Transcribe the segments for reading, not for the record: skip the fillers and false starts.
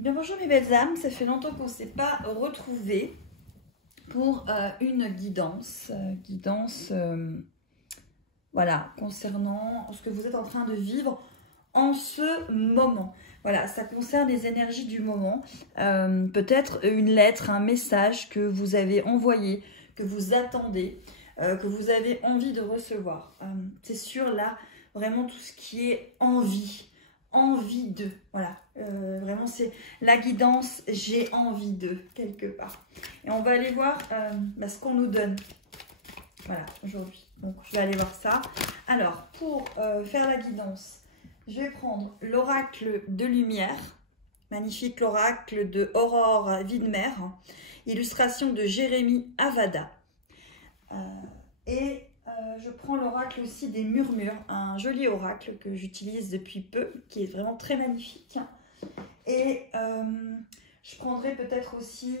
Bien, bonjour mes belles âmes, ça fait longtemps qu'on ne s'est pas retrouvés pour une guidance. Voilà, concernant ce que vous êtes en train de vivre en ce moment. Voilà, ça concerne les énergies du moment. Peut-être une lettre, un message que vous avez envoyé, que vous attendez, que vous avez envie de recevoir. C'est sûr, là, vraiment tout ce qui est envie de, voilà, vraiment c'est la guidance, j'ai envie de, quelque part. Et on va aller voir ce qu'on nous donne, voilà, aujourd'hui. Donc je vais aller voir ça. Alors, pour faire la guidance, je vais prendre l'oracle de lumière, magnifique, l'oracle de Aurore Widmer, illustration de Jérémy Avada. Je prends l'oracle aussi des murmures, un joli oracle que j'utilise depuis peu, qui est vraiment très magnifique. Et je prendrai peut-être aussi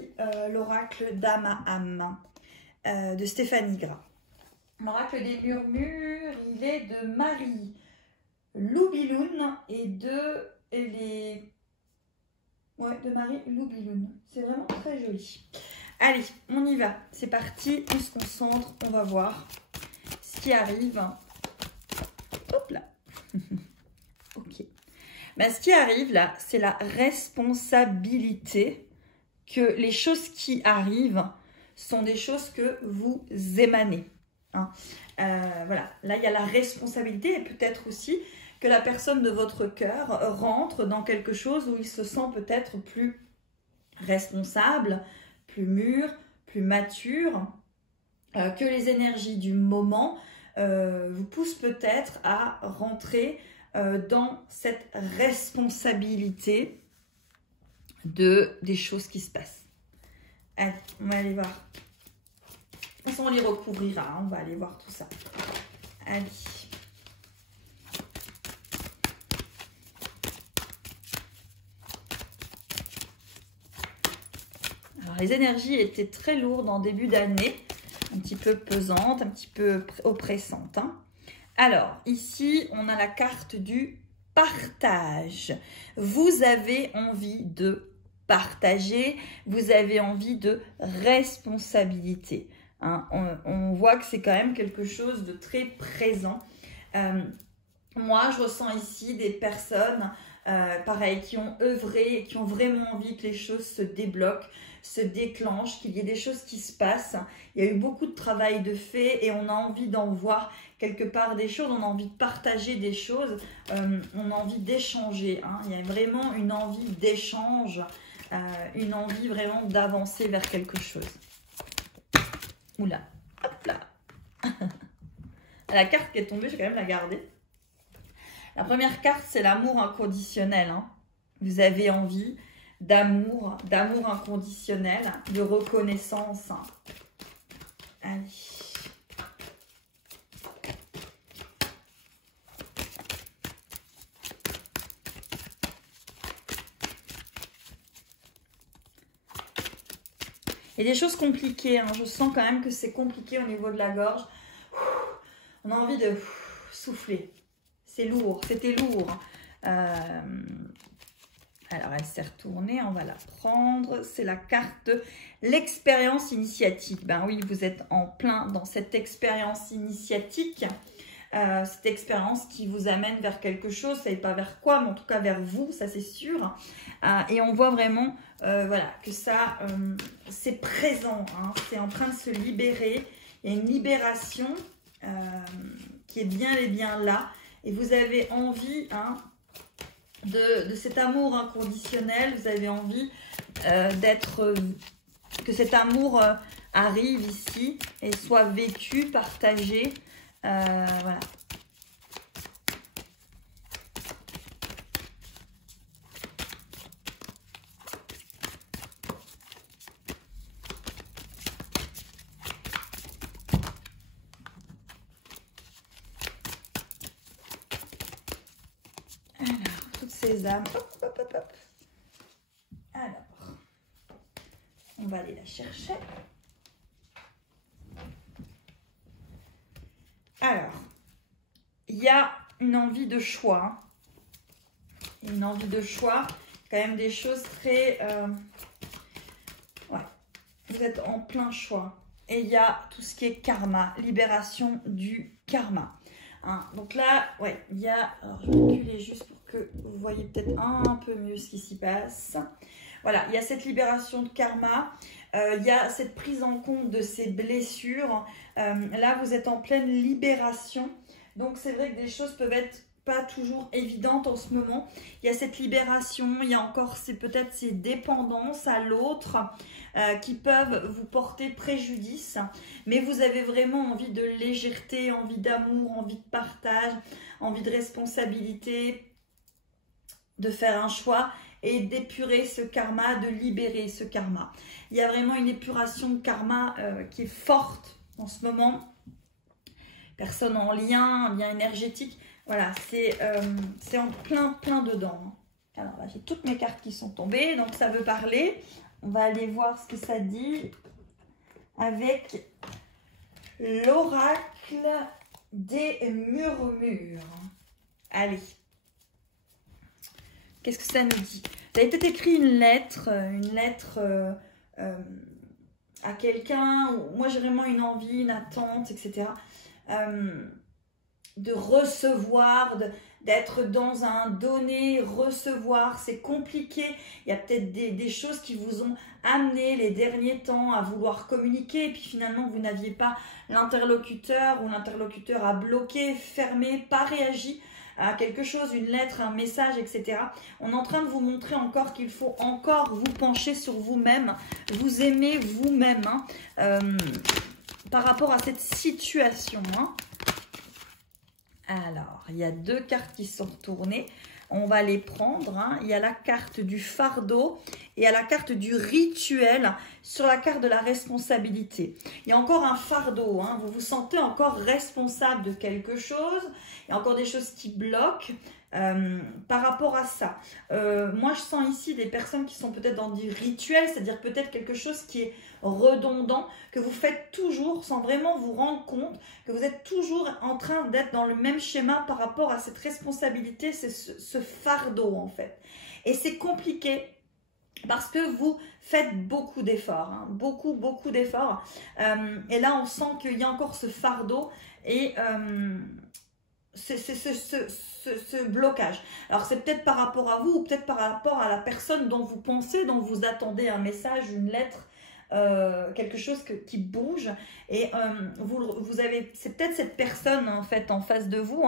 l'oracle d'âme à âme de Stéphanie Gras. L'oracle des murmures, il est de Marie Loubiloun et de Marie Loubiloun. C'est vraiment très joli. Allez, on y va. C'est parti, on se concentre, on va voir ce qui arrive. Hop là. Ok. Ce qui arrive là, c'est la responsabilité que les choses qui arrivent sont des choses que vous émanez. Voilà, là il y a la responsabilité et peut-être aussi que la personne de votre cœur rentre dans quelque chose où il se sent peut-être plus responsable, plus mûr, plus mature, que les énergies du moment vous poussent peut-être à rentrer dans cette responsabilité des choses qui se passent. Allez, on va aller voir. De toute façon, on les recouvrira, hein, on va aller voir tout ça. Allez. Alors, les énergies étaient très lourdes en début d'année, un petit peu pesantes, un petit peu oppressantes. Hein. Alors, ici, on a la carte du partage. Vous avez envie de partager, vous avez envie de responsabilité. Hein. On voit que c'est quand même quelque chose de très présent. Moi, je ressens ici des personnes, pareil, qui ont œuvré et qui ont vraiment envie que les choses se débloquent, se déclenchent, qu'il y ait des choses qui se passent. Il y a eu beaucoup de travail de fait et on a envie d'en voir quelque part des choses, on a envie de partager des choses, on a envie d'échanger. Hein. Il y a vraiment une envie d'échange, une envie vraiment d'avancer vers quelque chose. Oula, hop là. La carte qui est tombée, je vais quand même la garder. La première carte, c'est l'amour inconditionnel. Hein. Vous avez envie d'amour inconditionnel, de reconnaissance. Hein. Allez. Il y a des choses compliquées, hein. Je sens quand même que c'est compliqué au niveau de la gorge. On a envie de souffler. C'est lourd, c'était lourd. Alors, elle s'est retournée, on va la prendre. C'est la carte de l'expérience initiatique. Ben oui, vous êtes en plein dans cette expérience initiatique. Cette expérience qui vous amène vers quelque chose, vous ne savez pas vers quoi, mais en tout cas vers vous, ça c'est sûr. Et on voit vraiment voilà, que ça, c'est présent, hein, c'est en train de se libérer. Il y a une libération qui est bien et bien là. Et vous avez envie hein, de cet amour inconditionnel, vous avez envie que cet amour arrive ici et soit vécu, partagé. Voilà. Alors, toutes ces âmes. Hop, hop, hop, hop. Alors, on va aller la chercher. Alors, il y a une envie de choix. Une envie de choix quand même des choses très... ouais, vous êtes en plein choix. Et il y a tout ce qui est karma, libération du karma. Hein, donc là, ouais, il y a... Alors, je vais reculer juste pour que vous voyez peut-être un peu mieux ce qui s'y passe. Voilà, il y a cette libération de karma. Il y a cette prise en compte de ces blessures. Là, vous êtes en pleine libération. Donc, c'est vrai que des choses peuvent être pas toujours évidentes en ce moment. Il y a cette libération, il y a encore peut-être ces dépendances à l'autre qui peuvent vous porter préjudice. Mais vous avez vraiment envie de légèreté, envie d'amour, envie de partage, envie de responsabilité, de faire un choix et d'épurer ce karma, de libérer ce karma. Il y a vraiment une épuration de karma qui est forte en ce moment. Personne en lien, un lien énergétique. Voilà, c'est en plein dedans. Alors là, j'ai toutes mes cartes qui sont tombées, donc ça veut parler. On va aller voir ce que ça dit avec l'oracle des murmures. Allez. Qu'est-ce que ça nous dit? Vous avez peut-être écrit une lettre à quelqu'un. Moi, j'ai vraiment une envie, une attente, etc. De recevoir, d'être dans un donner, recevoir. C'est compliqué. Il y a peut-être des choses qui vous ont amené les derniers temps à vouloir communiquer. Et puis finalement, vous n'aviez pas l'interlocuteur ou l'interlocuteur a bloqué, fermé, pas réagi à quelque chose, une lettre, un message, etc. On est en train de vous montrer encore qu'il faut encore vous pencher sur vous-même, vous aimer vous-même par rapport à cette situation. Alors, il y a deux cartes qui sont retournées. On va les prendre. Il y a la carte du fardeau et il y a la carte du rituel sur la carte de la responsabilité. Il y a encore un fardeau. Vous vous sentez encore responsable de quelque chose. Il y a encore des choses qui bloquent par rapport à ça. Moi, je sens ici des personnes qui sont peut-être dans du rituel, c'est-à-dire peut-être quelque chose qui est redondant, que vous faites toujours sans vraiment vous rendre compte, que vous êtes toujours en train d'être dans le même schéma par rapport à cette responsabilité, c'est ce fardeau en fait. Et c'est compliqué parce que vous faites beaucoup d'efforts, beaucoup d'efforts. Et là, on sent qu'il y a encore ce fardeau et ce blocage. Alors, c'est peut-être par rapport à vous ou peut-être par rapport à la personne dont vous pensez, dont vous attendez un message, une lettre, quelque chose qui bouge et vous avez, c'est peut-être cette personne en fait en face de vous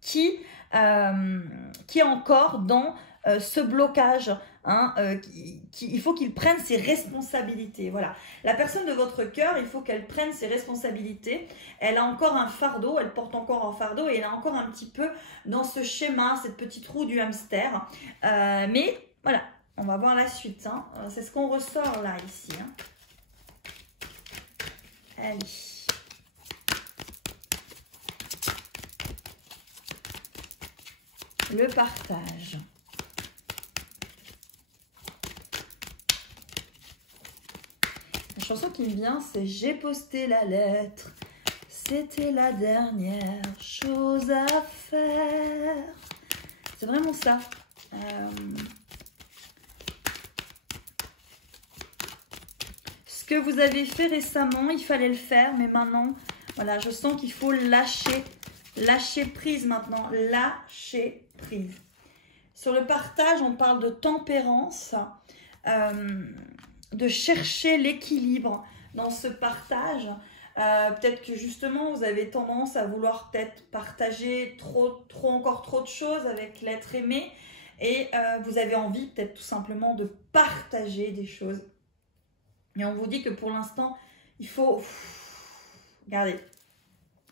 qui est encore dans ce blocage. Il faut qu'il prenne ses responsabilités. Voilà, la personne de votre cœur, il faut qu'elle prenne ses responsabilités. Elle a encore un fardeau, elle porte encore un fardeau et elle est encore un petit peu dans ce schéma, cette petite roue du hamster. Mais voilà. On va voir la suite. C'est ce qu'on ressort là, ici. Allez. Le partage. La chanson qui me vient, c'est « J'ai posté la lettre. C'était la dernière chose à faire. » C'est vraiment ça. Ce que vous avez fait récemment, il fallait le faire, mais maintenant, voilà, je sens qu'il faut lâcher prise maintenant, lâcher prise. Sur le partage, on parle de tempérance, de chercher l'équilibre dans ce partage. Peut-être que justement, vous avez tendance à vouloir peut-être partager encore trop de choses avec l'être aimé et vous avez envie peut-être tout simplement de partager des choses. Et on vous dit que pour l'instant, il faut... Regardez,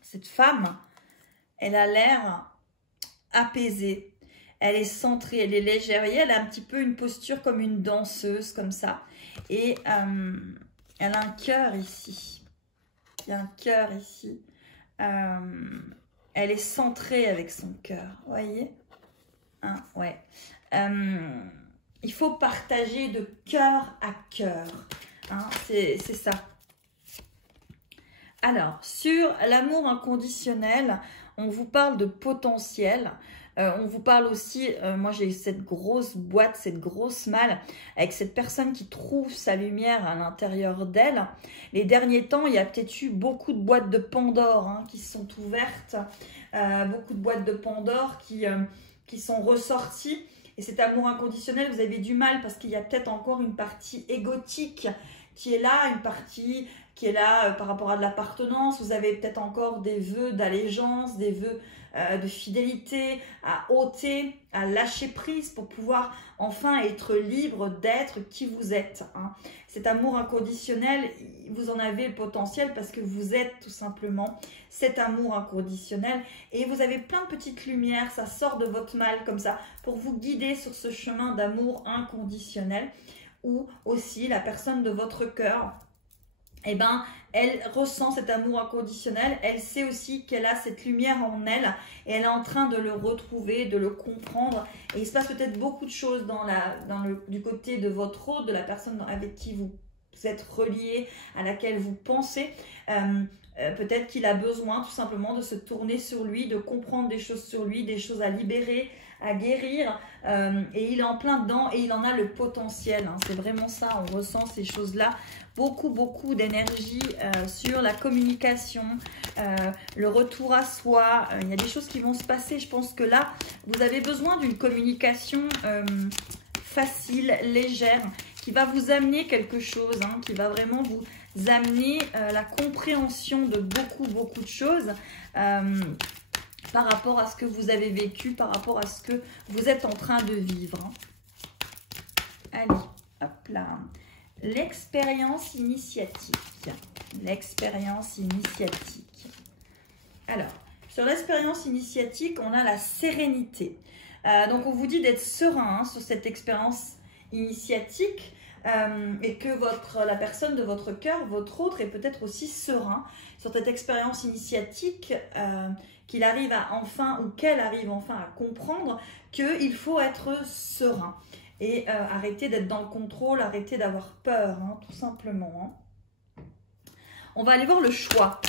cette femme, elle a l'air apaisée. Elle est centrée, elle est légère. Et elle a un petit peu une posture comme une danseuse, comme ça. Et elle a un cœur ici. Il y a un cœur ici. Elle est centrée avec son cœur. Vous voyez? Ouais. Il faut partager de cœur à cœur. C'est ça. Alors, sur l'amour inconditionnel, on vous parle de potentiel. On vous parle aussi, moi j'ai cette grosse boîte, cette grosse malle, avec cette personne qui trouve sa lumière à l'intérieur d'elle. Les derniers temps, il y a peut-être eu beaucoup de boîtes de Pandore hein, qui se sont ouvertes, beaucoup de boîtes de Pandore qui sont ressorties. Et cet amour inconditionnel, vous avez du mal parce qu'il y a peut-être encore une partie égotique qui est là, une partie qui est là par rapport à de l'appartenance. Vous avez peut-être encore des vœux d'allégeance, des vœux de fidélité, à ôter, à lâcher prise pour pouvoir enfin être libre d'être qui vous êtes. Hein. Cet amour inconditionnel, vous en avez le potentiel parce que vous êtes tout simplement cet amour inconditionnel et vous avez plein de petites lumières, ça sort de votre mal comme ça pour vous guider sur ce chemin d'amour inconditionnel ou aussi la personne de votre cœur. Eh ben, elle ressent cet amour inconditionnel, elle sait aussi qu'elle a cette lumière en elle et elle est en train de le retrouver, de le comprendre. Et il se passe peut-être beaucoup de choses du côté de votre autre, de la personne avec qui vous êtes relié, à laquelle vous pensez. Peut-être qu'il a besoin tout simplement de se tourner sur lui, de comprendre des choses sur lui, des choses à libérer, à guérir. Et il est en plein dedans et il en a le potentiel. Hein. C'est vraiment ça, on ressent ces choses-là. Beaucoup d'énergie sur la communication, le retour à soi. Il y a des choses qui vont se passer. Je pense que là, vous avez besoin d'une communication facile, légère, qui va vous amener quelque chose, hein, qui va vraiment vous amener la compréhension de beaucoup de choses par rapport à ce que vous avez vécu, par rapport à ce que vous êtes en train de vivre. Allez, hop là. L'expérience initiatique. L'expérience initiatique. Alors, sur l'expérience initiatique, on a la sérénité. Donc, on vous dit d'être serein hein, sur cette expérience initiatique et que la personne de votre cœur, votre autre, est peut-être aussi serein sur cette expérience initiatique, qu'il arrive à enfin, ou qu'elle arrive enfin à comprendre qu'il faut être serein. Et arrêter d'être dans le contrôle, arrêter d'avoir peur, hein, tout simplement. Hein. On va aller voir le choix.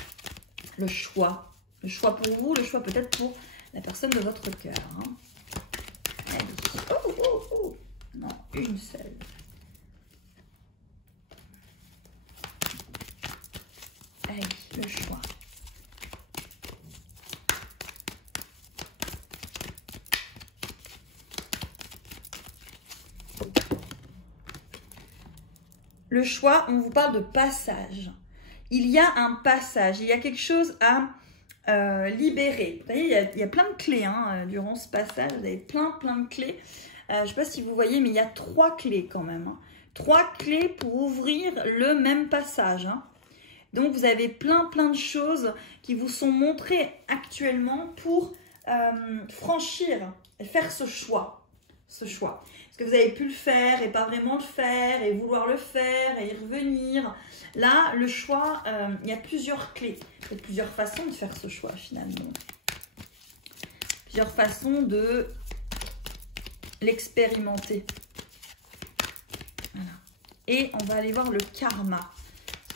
Le choix. Le choix pour vous, le choix peut-être pour la personne de votre cœur. Hein. Allez. Oh. Non, une seule. Allez, le choix. Le choix, on vous parle de passage. Il y a un passage, il y a quelque chose à libérer. Vous voyez, il y a plein de clés hein, durant ce passage. Vous avez plein de clés. Je ne sais pas si vous voyez, mais il y a 3 clés quand même. Hein. 3 clés pour ouvrir le même passage. Hein. Donc, vous avez plein de choses qui vous sont montrées actuellement pour franchir et faire ce choix. Parce que vous avez pu le faire et pas vraiment le faire et vouloir le faire et y revenir. Là, le choix, il y a plusieurs clés. Il y a plusieurs façons de faire ce choix finalement. Plusieurs façons de l'expérimenter. Voilà. Et on va aller voir le karma.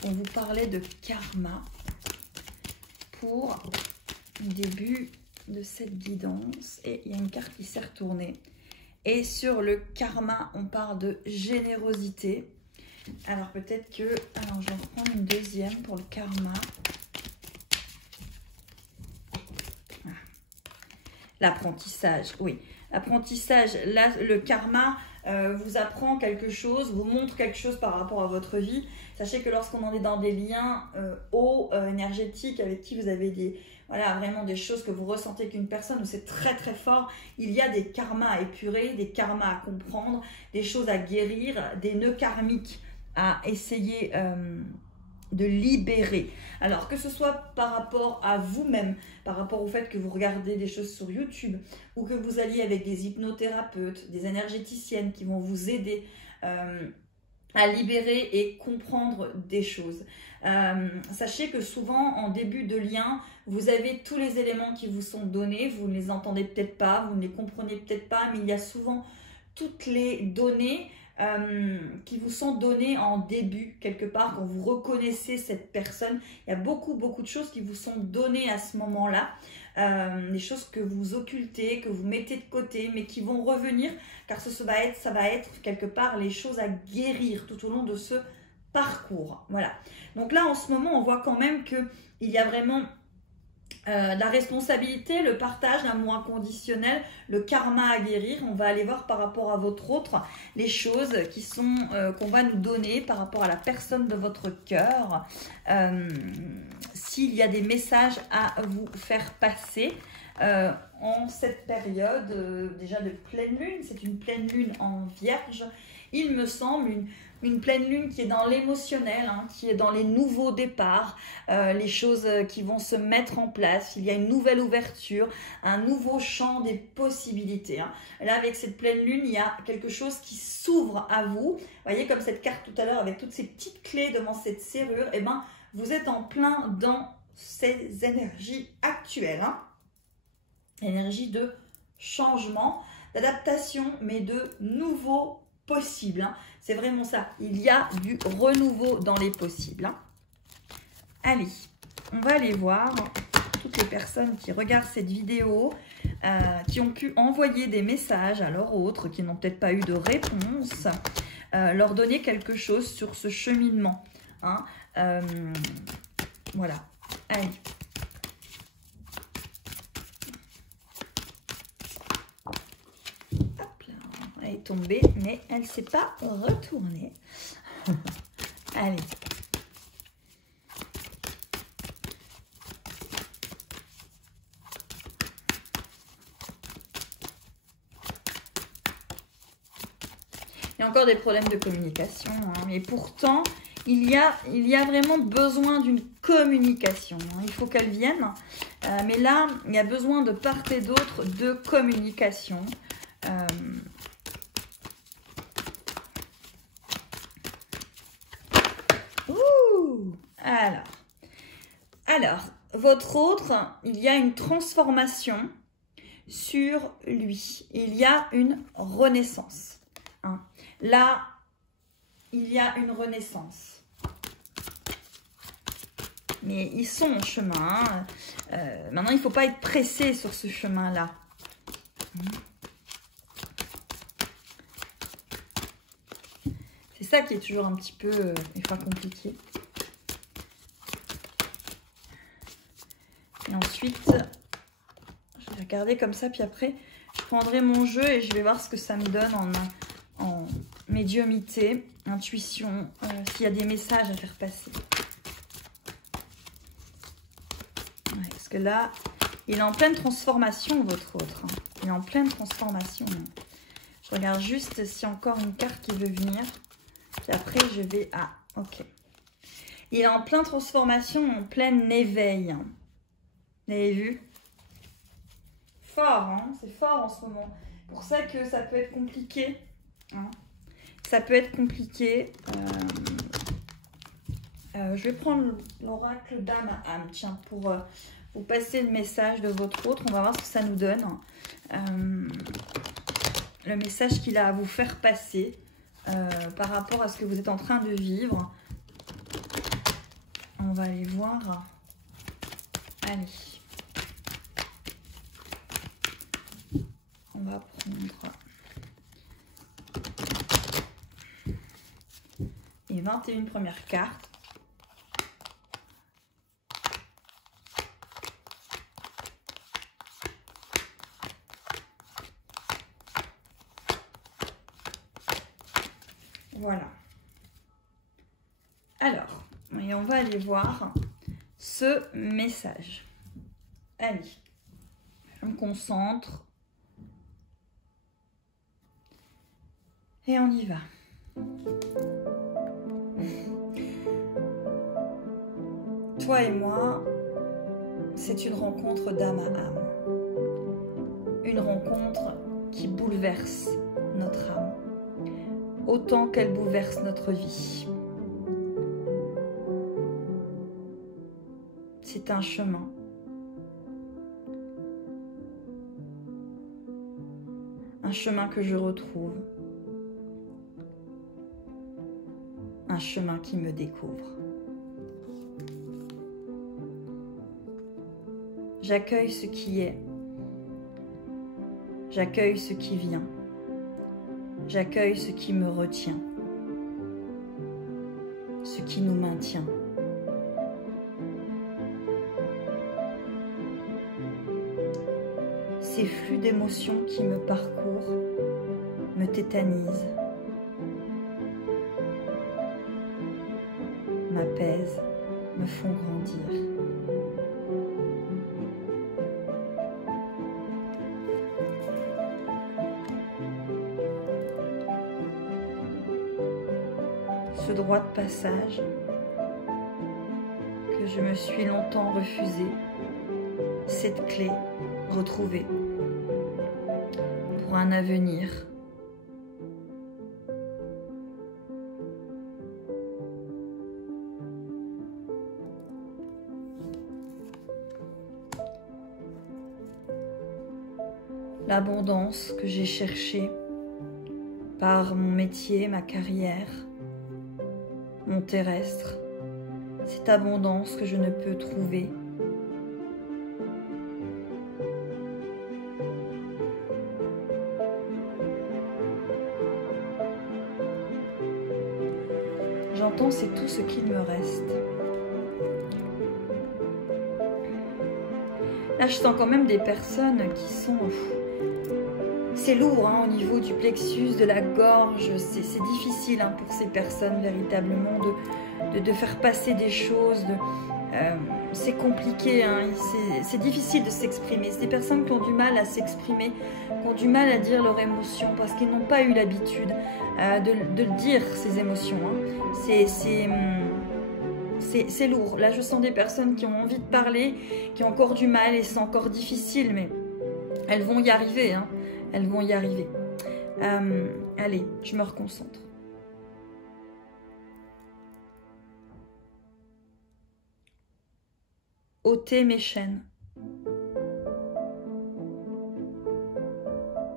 On vous parlait de karma pour le début de cette guidance. Et il y a une carte qui s'est retournée. Et sur le karma, on parle de générosité. Alors peut-être que... Alors je vais en reprendre une deuxième pour le karma. Voilà. L'apprentissage, oui. L'apprentissage, là, le karma vous apprend quelque chose, vous montre quelque chose par rapport à votre vie. Sachez que lorsqu'on en est dans des liens hauts, énergétiques, avec qui vous avez des... Voilà, vraiment des choses que vous ressentez avec une personne où c'est très fort. Il y a des karmas à épurer, des karmas à comprendre, des choses à guérir, des nœuds karmiques à essayer de libérer. Alors que ce soit par rapport à vous-même, par rapport au fait que vous regardez des choses sur YouTube ou que vous alliez avec des hypnothérapeutes, des énergéticiennes qui vont vous aider à libérer et comprendre des choses. Sachez que souvent, en début de lien, vous avez tous les éléments qui vous sont donnés, vous ne les entendez peut-être pas, vous ne les comprenez peut-être pas, mais il y a souvent toutes les données qui vous sont données en début, quelque part, quand vous reconnaissez cette personne. Il y a beaucoup de choses qui vous sont données à ce moment-là. Des choses que vous occultez, que vous mettez de côté, mais qui vont revenir, car ça va être quelque part les choses à guérir tout au long de ce parcours. Voilà. Donc là, en ce moment, on voit quand même qu'il y a vraiment la responsabilité, le partage, l'amour inconditionnel, le karma à guérir. On va aller voir par rapport à votre autre les choses qui sont qu'on va nous donner par rapport à la personne de votre cœur. S'il y a des messages à vous faire passer en cette période déjà de pleine lune, c'est une pleine lune en Vierge. Il me semble une pleine lune qui est dans l'émotionnel, hein, qui est dans les nouveaux départs, les choses qui vont se mettre en place. Il y a une nouvelle ouverture, un nouveau champ des possibilités. Hein. Là, avec cette pleine lune, il y a quelque chose qui s'ouvre à vous. Vous voyez, comme cette carte tout à l'heure, avec toutes ces petites clés devant cette serrure, eh ben, vous êtes en plein dans ces énergies actuelles. Hein. Énergie de changement, d'adaptation, mais de nouveau possible. Hein. C'est vraiment ça. Il y a du renouveau dans les possibles. Hein. Allez, on va aller voir toutes les personnes qui regardent cette vidéo, qui ont pu envoyer des messages à leurs autres, qui n'ont peut-être pas eu de réponse, leur donner quelque chose sur ce cheminement. Hein. Voilà. Allez. Elle est tombée, mais elle ne s'est pas retournée. Allez. Il y a encore des problèmes de communication, hein, mais pourtant, il y a vraiment besoin d'une communication. Hein. Il faut qu'elle vienne, mais là, il y a besoin de part et d'autre de communication. Alors, votre autre, il y a une transformation sur lui. Il y a une renaissance. Hein. Là, il y a une renaissance. Mais ils sont en chemin. Maintenant, il ne faut pas être pressé sur ce chemin-là. C'est ça qui est toujours un petit peu, des fois, compliqué. Et ensuite, je vais regarder comme ça, puis après, je prendrai mon jeu et je vais voir ce que ça me donne en médiumité, intuition, s'il y a des messages à faire passer. Ouais, parce que là, il est en pleine transformation, votre autre. Hein. Il est en pleine transformation. Je regarde juste s'il y a encore une carte qui veut venir. Puis après, je vais... Ah, ok. Il est en pleine transformation, en plein éveil. Vous avez vu? Fort, hein? C'est fort en ce moment. Pour ça que ça peut être compliqué. Hein? Ça peut être compliqué. Je vais prendre l'oracle d'âme à âme, tiens, pour vous passer le message de votre autre. On va voir ce que ça nous donne. Le message qu'il a à vous faire passer par rapport à ce que vous êtes en train de vivre. On va aller voir. Allez. On va prendre les 21 premières cartes. Voilà. Alors, et on va aller voir ce message. Allez, je me concentre. Et on y va. Toi et moi, c'est une rencontre d'âme à âme. Une rencontre qui bouleverse notre âme, autant qu'elle bouleverse notre vie. C'est un chemin. Un chemin que je retrouve. un chemin qui me découvre. J'accueille ce qui est. J'accueille ce qui vient. J'accueille ce qui me retient. Ce qui nous maintient. Ces flux d'émotions qui me parcourent me tétanisent, m'apaisent, me font grandir. Ce droit de passage que je me suis longtemps refusé, cette clé retrouvée pour un avenir. L'abondance que j'ai cherchée par mon métier, ma carrière, mon terrestre, cette abondance que je ne peux trouver. J'entends, c'est tout ce qu'il me reste. Là, je sens quand même des personnes qui sont... C'est lourd hein, au niveau du plexus, de la gorge. C'est difficile hein, pour ces personnes véritablement de faire passer des choses. C'est compliqué, hein, c'est difficile de s'exprimer. C'est des personnes qui ont du mal à s'exprimer, qui ont du mal à dire leurs émotions parce qu'ils n'ont pas eu l'habitude de le dire, ces émotions. Hein. C'est lourd. Là, je sens des personnes qui ont envie de parler, qui ont encore du mal et c'est encore difficile, mais elles vont y arriver. Hein. Elles vont y arriver. Allez, je me reconcentre. Ôter mes chaînes.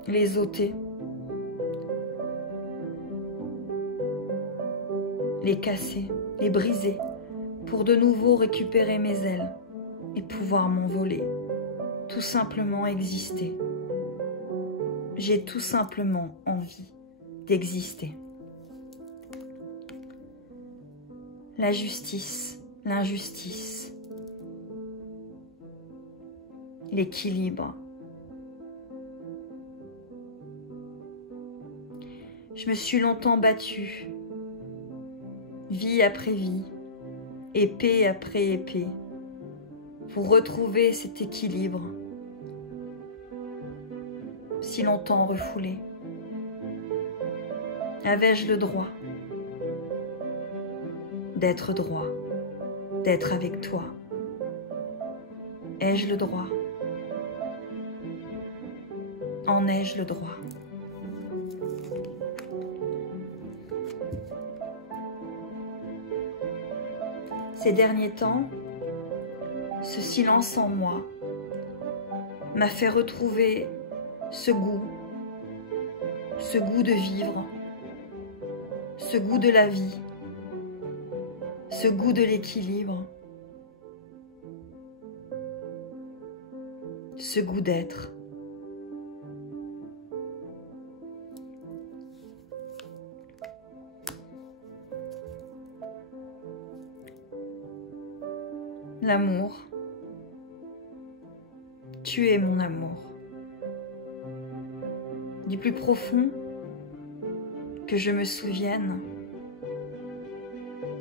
Les ôter. Les casser, les briser, pour de nouveau récupérer mes ailes et pouvoir m'envoler. Tout simplement exister. J'ai tout simplement envie d'exister. La justice, l'injustice, l'équilibre. Je me suis longtemps battue, vie après vie, épée après épée, pour retrouver cet équilibre. Si longtemps refoulé. Avais-je le droit d'être droit, d'être avec toi? Ai-je le droit? En ai-je le droit? Ces derniers temps, ce silence en moi m'a fait retrouver ce goût de vivre, ce goût de la vie, ce goût de l'équilibre, ce goût d'être. L'amour, tu es mon amour. Du plus profond que je me souvienne,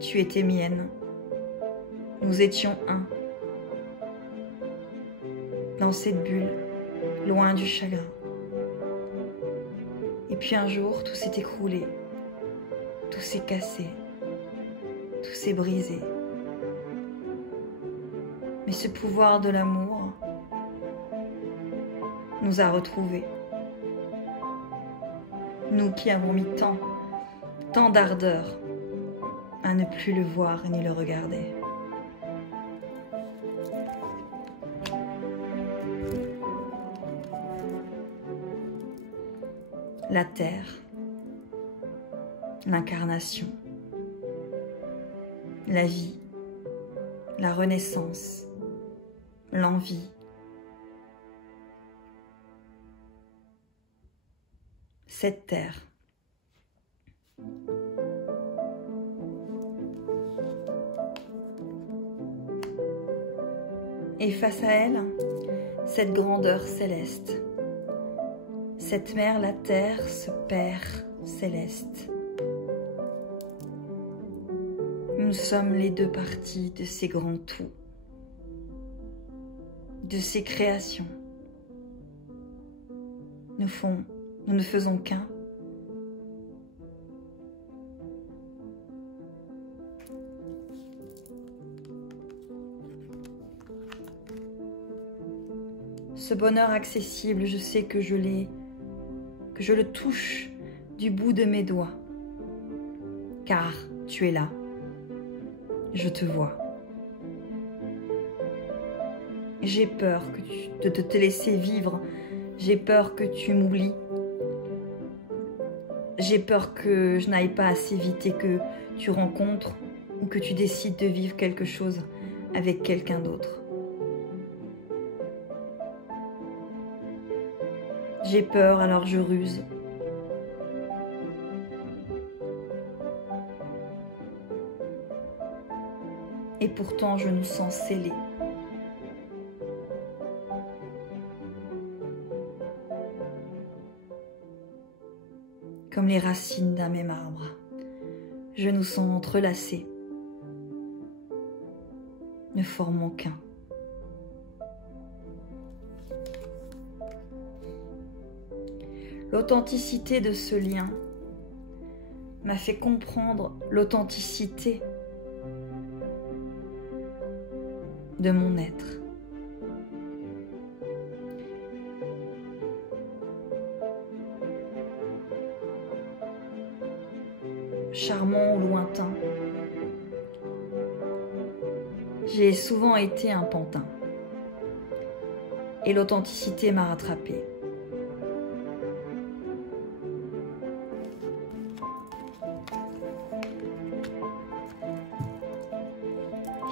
tu étais mienne. Nous étions un. Dans cette bulle, loin du chagrin. Et puis un jour, tout s'est écroulé. Tout s'est cassé. Tout s'est brisé. Mais ce pouvoir de l'amour nous a retrouvés. Nous qui avons mis tant d'ardeur à ne plus le voir ni le regarder. La terre, l'incarnation, la vie, la renaissance, l'envie. Cette terre. Et face à elle, cette grandeur céleste. Cette mère, la terre, ce Père céleste. Nous sommes les deux parties de ces grands tout, de ces créations. Nous ne faisons qu'un. Ce bonheur accessible, je sais que je le touche du bout de mes doigts, car tu es là, je te vois. J'ai peur de te laisser vivre, j'ai peur que tu m'oublies, j'ai peur que je n'aille pas assez vite et que tu rencontres ou que tu décides de vivre quelque chose avec quelqu'un d'autre. J'ai peur, alors je ruse. Et pourtant, je nous sens scellés. Comme les racines d'un même arbre, je nous sens entrelacés, ne formant qu'un. L'authenticité de ce lien m'a fait comprendre l'authenticité de mon être. Charmant ou lointain, j'ai souvent été un pantin et l'authenticité m'a rattrapée.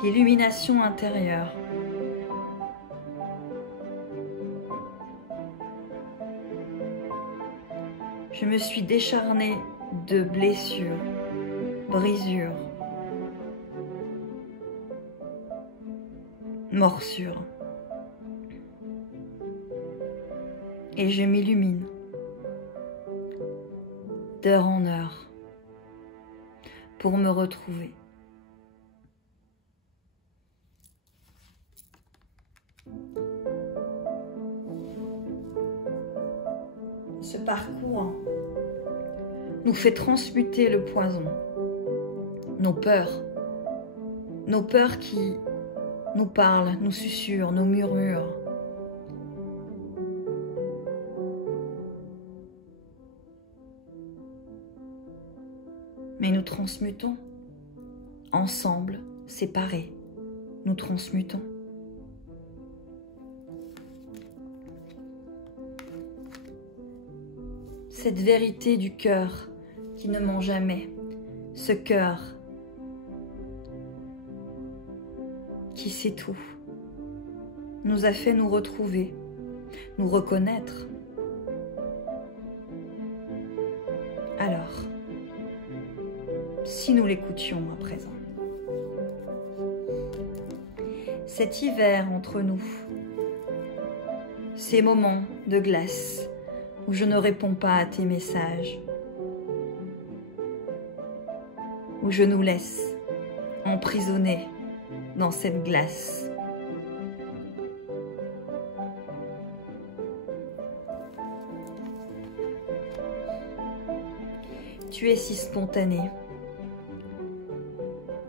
L'illumination intérieure. Je me suis décharnée de blessures, brisures, morsures. Et je m'illumine d'heure en heure pour me retrouver. Ce parcours nous fait transmuter le poison, nos peurs qui nous parlent, nous susurrent, nous murmurent. Mais nous transmutons, ensemble, séparés, nous transmutons. Cette vérité du cœur qui ne ment jamais, ce cœur qui sait tout, nous a fait nous retrouver, nous reconnaître. Alors, si nous l'écoutions à présent, cet hiver entre nous, ces moments de glace, où je ne réponds pas à tes messages, où je nous laisse emprisonner dans cette glace. Tu es si spontané,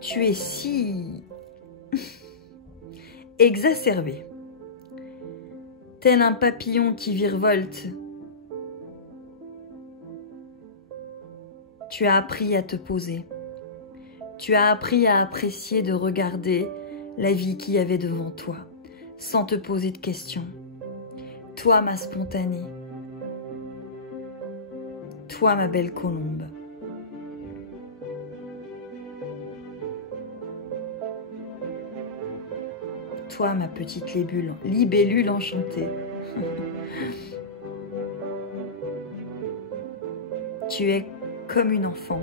tu es si exacerbé, tel un papillon qui virevolte. Tu as appris à te poser. Tu as appris à apprécier de regarder la vie qu'il y avait devant toi, sans te poser de questions. Toi, ma spontanée. Toi, ma belle colombe. Toi, ma petite libellule enchantée. Tu es comme une enfant.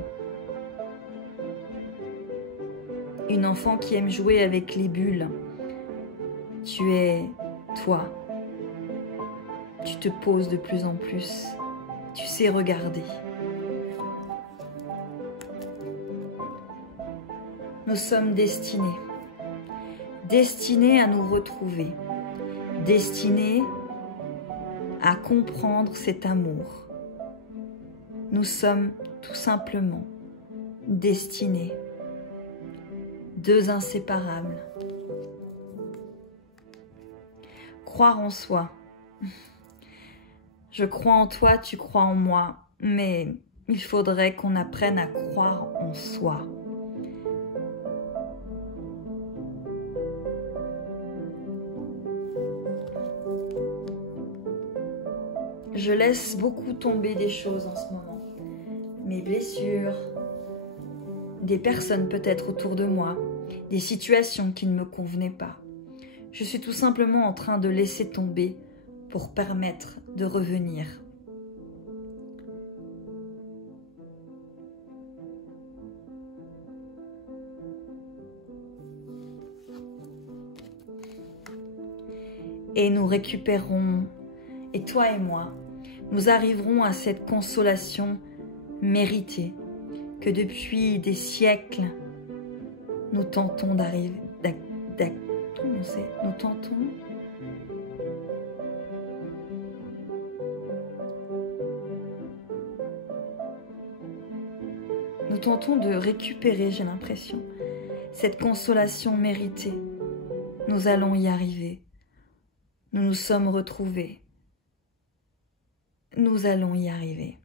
Une enfant qui aime jouer avec les bulles. Tu es toi. Tu te poses de plus en plus. Tu sais regarder. Nous sommes destinés. Destinés à nous retrouver. Destinés à comprendre cet amour. Nous sommes tout simplement destinés. Deux inséparables. Croire en soi. Je crois en toi, tu crois en moi, mais il faudrait qu'on apprenne à croire en soi. Je laisse beaucoup tomber des choses en ce moment. Mes blessures, des personnes peut-être autour de moi, des situations qui ne me convenaient pas. Je suis tout simplement en train de laisser tomber pour permettre de revenir. Et nous récupérons, et toi et moi, nous arriverons à cette consolation méritée que depuis des siècles, nous tentons d'arriver, nous tentons de récupérer, j'ai l'impression, cette consolation méritée. Nous allons y arriver. Nous nous sommes retrouvés. Nous allons y arriver.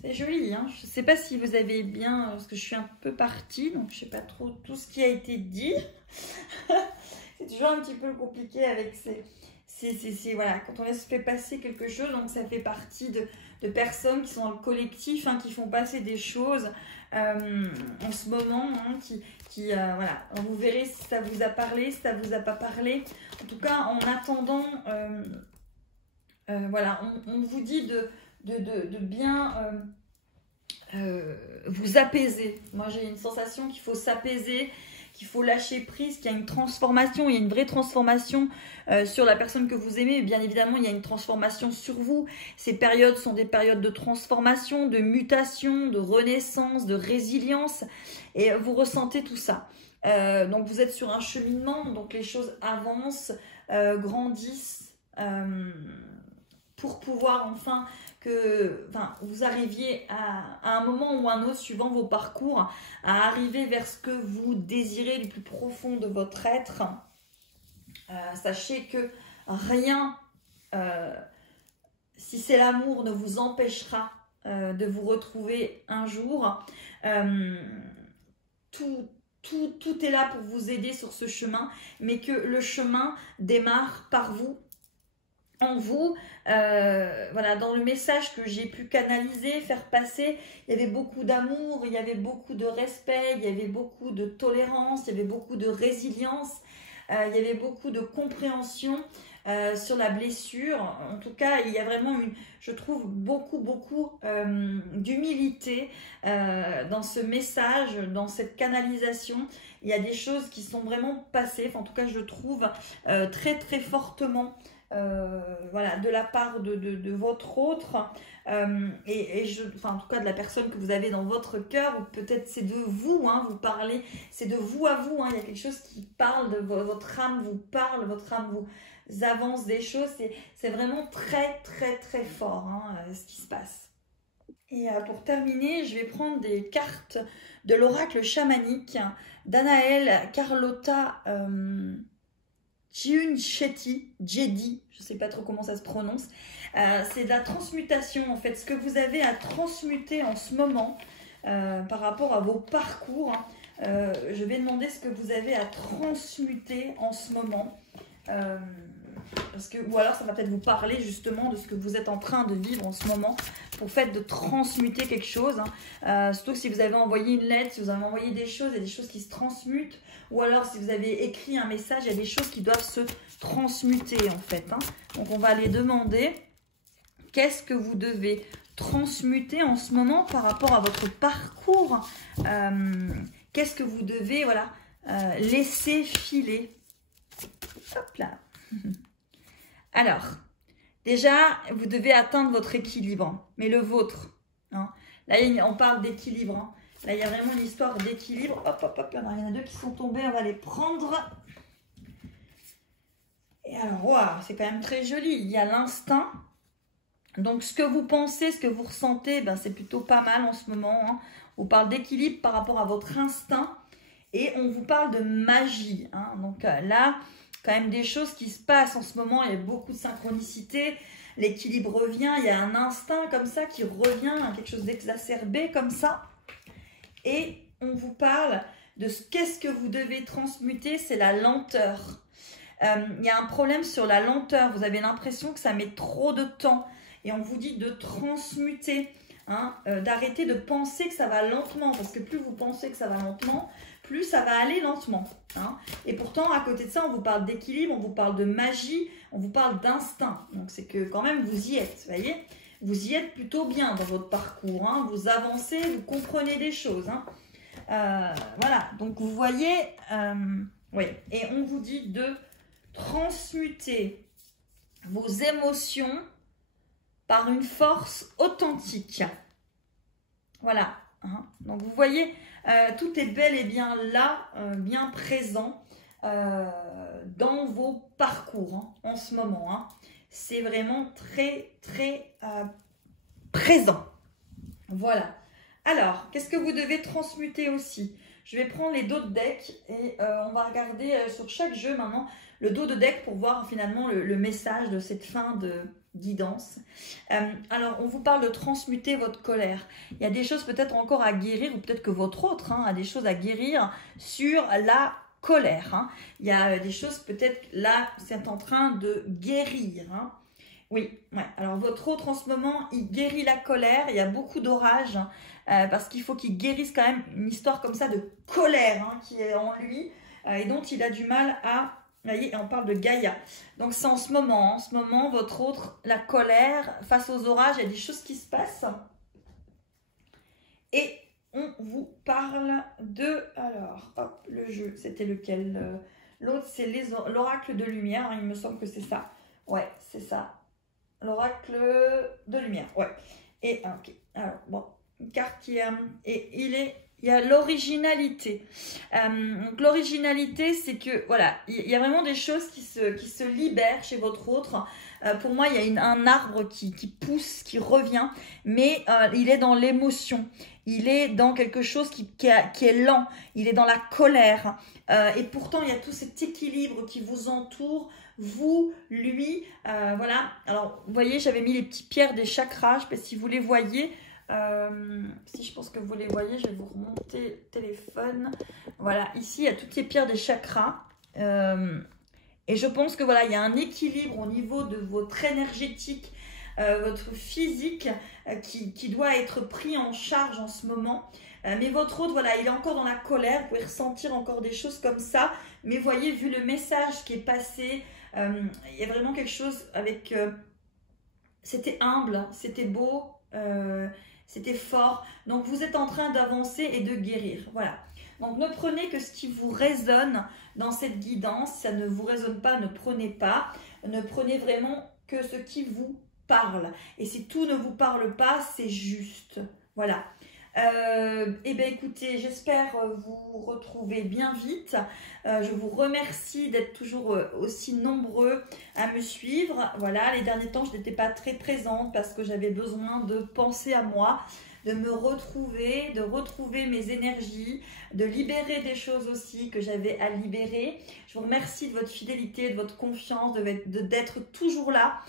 C'est joli, hein. Je ne sais pas si vous avez bien, parce que je suis un peu partie, donc je ne sais pas trop tout ce qui a été dit. C'est toujours un petit peu compliqué avec voilà, quand on laisse fait passer quelque chose, donc ça fait partie de personnes qui sont dans le collectif, hein, qui font passer des choses en ce moment, hein, voilà. Alors, vous verrez si ça vous a parlé, si ça vous a pas parlé. En tout cas, en attendant, voilà, on vous dit de bien vous apaiser. Moi, j'ai une sensation qu'il faut s'apaiser, qu'il faut lâcher prise, qu'il y a une transformation, il y a une vraie transformation sur la personne que vous aimez. Et bien évidemment, il y a une transformation sur vous. Ces périodes sont des périodes de transformation, de mutation, de renaissance, de résilience. Et vous ressentez tout ça. Donc, vous êtes sur un cheminement, donc les choses avancent, grandissent, pour pouvoir enfin vous arriviez à un moment ou un autre, suivant vos parcours, à arriver vers ce que vous désirez du plus profond de votre être. Sachez que rien, si c'est l'amour, ne vous empêchera de vous retrouver un jour. Tout est là pour vous aider sur ce chemin, mais que le chemin démarre par vous, en vous. Voilà, dans le message que j'ai pu canaliser, faire passer, il y avait beaucoup d'amour, il y avait beaucoup de respect, il y avait beaucoup de tolérance, il y avait beaucoup de résilience, il y avait beaucoup de compréhension sur la blessure. En tout cas, il y a vraiment je trouve beaucoup d'humilité dans ce message, dans cette canalisation. Il y a des choses qui sont vraiment passées, enfin, en tout cas je trouve très fortement voilà, de la part de votre autre, en tout cas de la personne que vous avez dans votre cœur, ou peut-être c'est de vous, hein, vous parlez, c'est de vous à vous, hein, il y a quelque chose qui parle de votre âme, vous parle, votre âme vous avance des choses, c'est vraiment très fort, hein, ce qui se passe. Et pour terminer, je vais prendre des cartes de l'oracle chamanique d'Anaël Carlotta Giunchetti, Jedi, je ne sais pas trop comment ça se prononce. C'est de la transmutation en fait, ce que vous avez à transmuter en ce moment par rapport à vos parcours. Je vais demander ce que vous avez à transmuter en ce moment. parce que, ou alors ça va peut-être vous parler justement de ce que vous êtes en train de vivre en ce moment, pour le fait de transmuter quelque chose. Surtout que si vous avez envoyé une lettre, si vous avez envoyé des choses, il y a des choses qui se transmutent. Ou alors si vous avez écrit un message, il y a des choses qui doivent se transmuter en fait. Donc on va aller demander qu'est-ce que vous devez transmuter en ce moment par rapport à votre parcours. Qu'est-ce que vous devez laisser filer. Hop là. Alors, déjà, vous devez atteindre votre équilibre, mais le vôtre. Là, on parle d'équilibre. Là, il y a vraiment une histoire d'équilibre. Hop, hop, hop, il y en a deux qui sont tombés, on va les prendre. Et alors, waouh, c'est quand même très joli. Il y a l'instinct. Donc, ce que vous pensez, ce que vous ressentez, c'est plutôt pas mal en ce moment. On parle d'équilibre par rapport à votre instinct. Et on vous parle de magie. Donc là, quand même des choses qui se passent en ce moment. Il y a beaucoup de synchronicité. L'équilibre revient. Il y a un instinct comme ça qui revient. Quelque chose d'exacerbé comme ça. Et on vous parle de qu'est-ce que vous devez transmuter. C'est la lenteur. Il y a un problème sur la lenteur. Vous avez l'impression que ça met trop de temps. Et on vous dit de transmuter. D'arrêter de penser que ça va lentement. Parce que plus vous pensez que ça va lentement, plus ça va aller lentement. Et pourtant, à côté de ça, on vous parle d'équilibre, on vous parle de magie, on vous parle d'instinct. Donc, c'est que quand même, vous y êtes, vous voyez. Vous y êtes plutôt bien dans votre parcours. Vous avancez, vous comprenez des choses. Voilà, donc vous voyez, oui. Et on vous dit de transmuter vos émotions par une force authentique. Voilà. Donc, vous voyez, tout est bel et bien là, bien présent dans vos parcours en ce moment. C'est vraiment très, très présent. Voilà. Alors, qu'est-ce que vous devez transmuter aussi? Je vais prendre les dos de deck et on va regarder sur chaque jeu maintenant le dos de deck pour voir finalement le message de cette fin de guidance. Alors, on vous parle de transmuter votre colère. Il y a des choses peut-être encore à guérir, ou peut-être que votre autre a des choses à guérir sur la colère. Il y a des choses peut-être là, c'est en train de guérir. Oui, ouais. Alors votre autre en ce moment, il guérit la colère. Il y a beaucoup d'orages parce qu'il faut qu'il guérisse quand même une histoire comme ça de colère qui est en lui et dont il a du mal à... Vous voyez, on parle de Gaïa. Donc c'est en ce moment, votre autre, la colère, face aux orages, il y a des choses qui se passent. Et on vous parle de... Alors, hop, le jeu, c'était lequel? L'autre, c'est l'oracle de lumière, il me semble que c'est ça. Ouais, c'est ça. L'oracle de lumière, ouais. Et, ok, alors, bon, une carte qui est... Et il y a l'originalité. Donc l'originalité, c'est que, voilà, il y a vraiment des choses qui se libèrent chez votre autre. Pour moi, il y a un arbre qui pousse, qui revient, mais il est dans l'émotion. Il est dans quelque chose qui est lent. Il est dans la colère. Et pourtant, il y a tout cet équilibre qui vous entoure. Vous, lui, voilà. Alors, vous voyez, j'avais mis les petites pierres des chakras. Je ne sais pas si vous les voyez. Si je pense que vous les voyez, je vais vous remonter le téléphone. Voilà, ici il y a toutes les pierres des chakras et je pense que voilà, il y a un équilibre au niveau de votre énergétique, votre physique qui doit être pris en charge en ce moment. Mais votre autre, voilà, il est encore dans la colère, vous pouvez ressentir encore des choses comme ça. Mais voyez, vu le message qui est passé, il y a vraiment quelque chose avec... c'était humble, c'était beau, c'était fort. Donc, vous êtes en train d'avancer et de guérir. Voilà. Donc, ne prenez que ce qui vous résonne dans cette guidance. Si ça ne vous résonne pas, ne prenez pas. Ne prenez vraiment que ce qui vous parle. Et si tout ne vous parle pas, c'est juste. Voilà. Eh bien, écoutez, j'espère vous retrouver bien vite. Je vous remercie d'être toujours aussi nombreux à me suivre. Voilà, les derniers temps, je n'étais pas très présente parce que j'avais besoin de penser à moi, de me retrouver, de retrouver mes énergies, de libérer des choses aussi que j'avais à libérer. Je vous remercie de votre fidélité, de votre confiance, d'être toujours là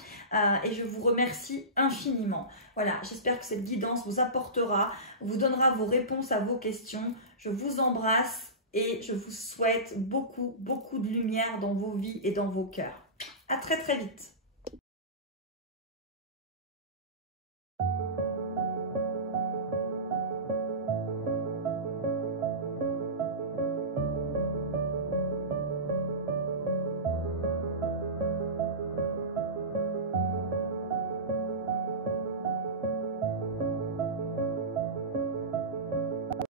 et je vous remercie infiniment. Voilà, j'espère que cette guidance vous apportera, vous donnera vos réponses à vos questions. Je vous embrasse et je vous souhaite beaucoup, beaucoup de lumière dans vos vies et dans vos cœurs. À très très vite.